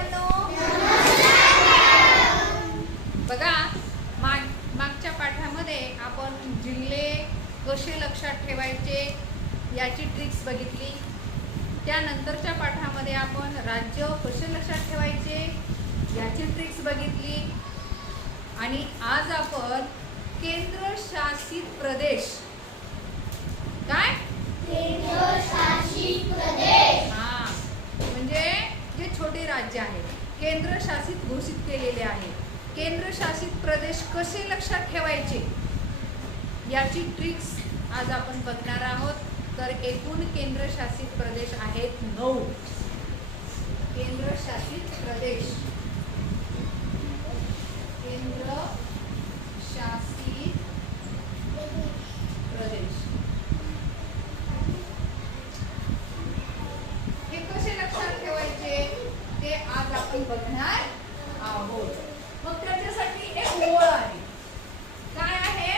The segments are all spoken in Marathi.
मुलांनो बघा माग मागच्या पाठामध्ये आपण जिल्हे कसे लक्षात ठेवायचे याची ट्रिक्स बघितली. त्यानंतरच्या पाठामध्ये आपण राज्य कसे लक्षात ठेवायचे याची ट्रिक्स बघितली. आणि आज आपण केंद्रशासित प्रदेश. काय हा म्हणजे जे छोटे राज्य आहे. केंद्रशासित घोषित केलेले आहे. केंद्रशासित प्रदेश कसे लक्षात ठेवायचे? याची ट्रिक्स आज आपण बघणार आहोत. तर एकूण केंद्रशासित प्रदेश आहेत नऊ. केंद्रशासित प्रदेश. केंद्र शासित प्रदेश हे कसे लक्षात ठेवायचे ते आज आपण बघणार आहोत मग त्याच्यासाठी एक ओळ आहे काय आहे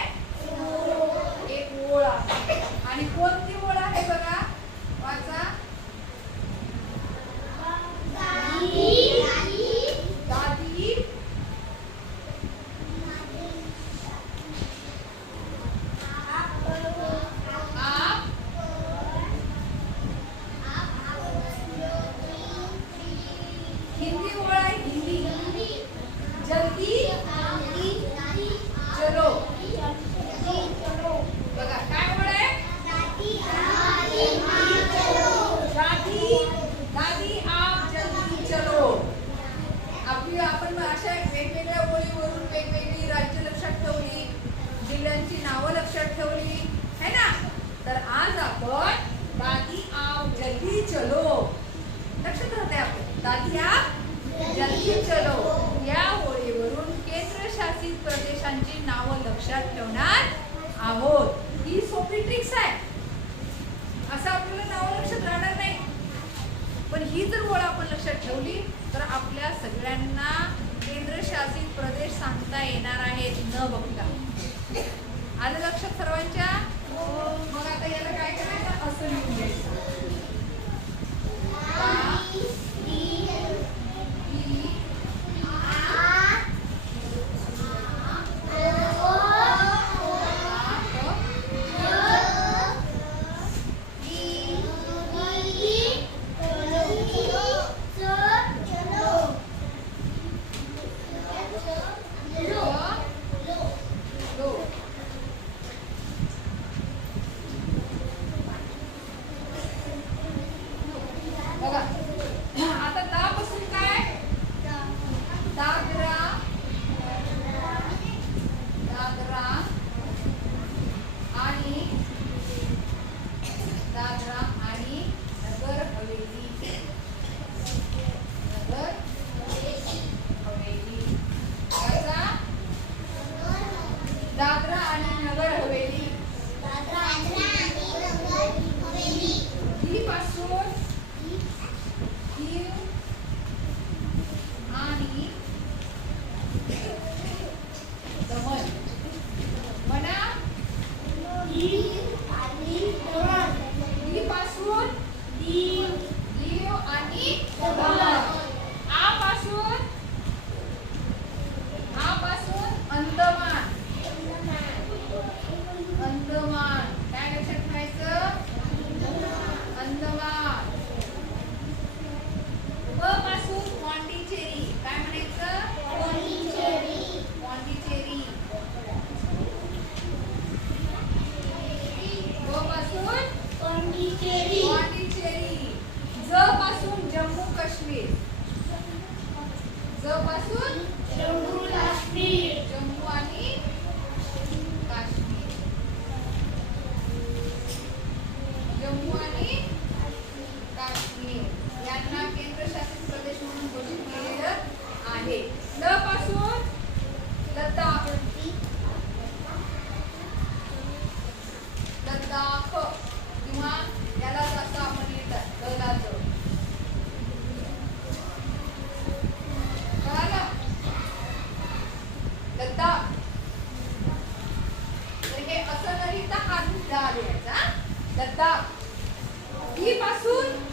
एक ओळ आहे आणि कोणती ओळ आहे बघा वाचा दादी आप हिंदी ओळ आहे हिंदी जल्दी चलो बघा काय ओळ आहे दादी दादी आप जल्दी चलो आपली आपण अशा वेगवेगळ्या ओळीवरून वेगवेगळी राज्य लक्षात ठेवली जिल्ह्यांची नावं लक्षात ठेवली है ना तर आज आपण दादी आप जल्दी चलो लक्षात राहते आपण दादी आप जल्दी चलो या ओळीवरून केंद्रशासित प्रदेशांची नावं लक्षात ठेवणार आहोत ही सोपी ट्रिक्स आहे असं आपल्याला नावं लक्षात राहणार नाही पण ही जर ओळ आपण लक्षात ठेवली तर आपल्या सगळ्यांना केंद्रशासित प्रदेश सांगता येणार आहेत न बघता. आलं लक्षात सर्वांच्या मग आता याला काय करायचं असं लिहून द्यायचं ई, आप, लो. बघा आता दा पासून काय दादरा दादरा आणि दादरा आणि नगर हवेली नगर हवेली याचा दादरा आणि नगर हवेली ही पासून दीव आणि दमण म्हणा ही पासून दीव आणि दमण आ पासून आ पासून अंदमान अंदमान काय लक्षात ठेवायचं अंदमान ब पासून पॉंडिचेरी काय म्हणायचं पॉंडिचेरी ब पासून पॉंडिचेरी. ज पासून जम्मू काश्मीर. ज पासून जम्मू आणि काश्मीर जम्मू आणि काश्मीर यांना केंद्रशासित प्रदेश म्हणून घोषित केलेलं आहे ल पासून लद्दाख लद्दाख किंवा याला जास्त आपण लिहितात लदाख कळालं लद्दाख तर हे असं तरी तर हा मुद्दा लिहायचा लद्दाख ही पासून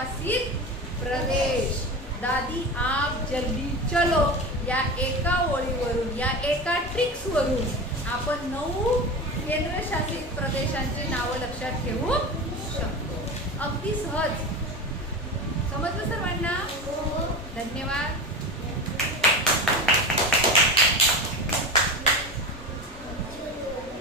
शासित प्रदेश. दादी आप जल्दी चलो. या एका ओळीवरून या एका ट्रिक्सवरून आपण नऊ केंद्रशासित प्रदेशांची नावं लक्षात ठेवू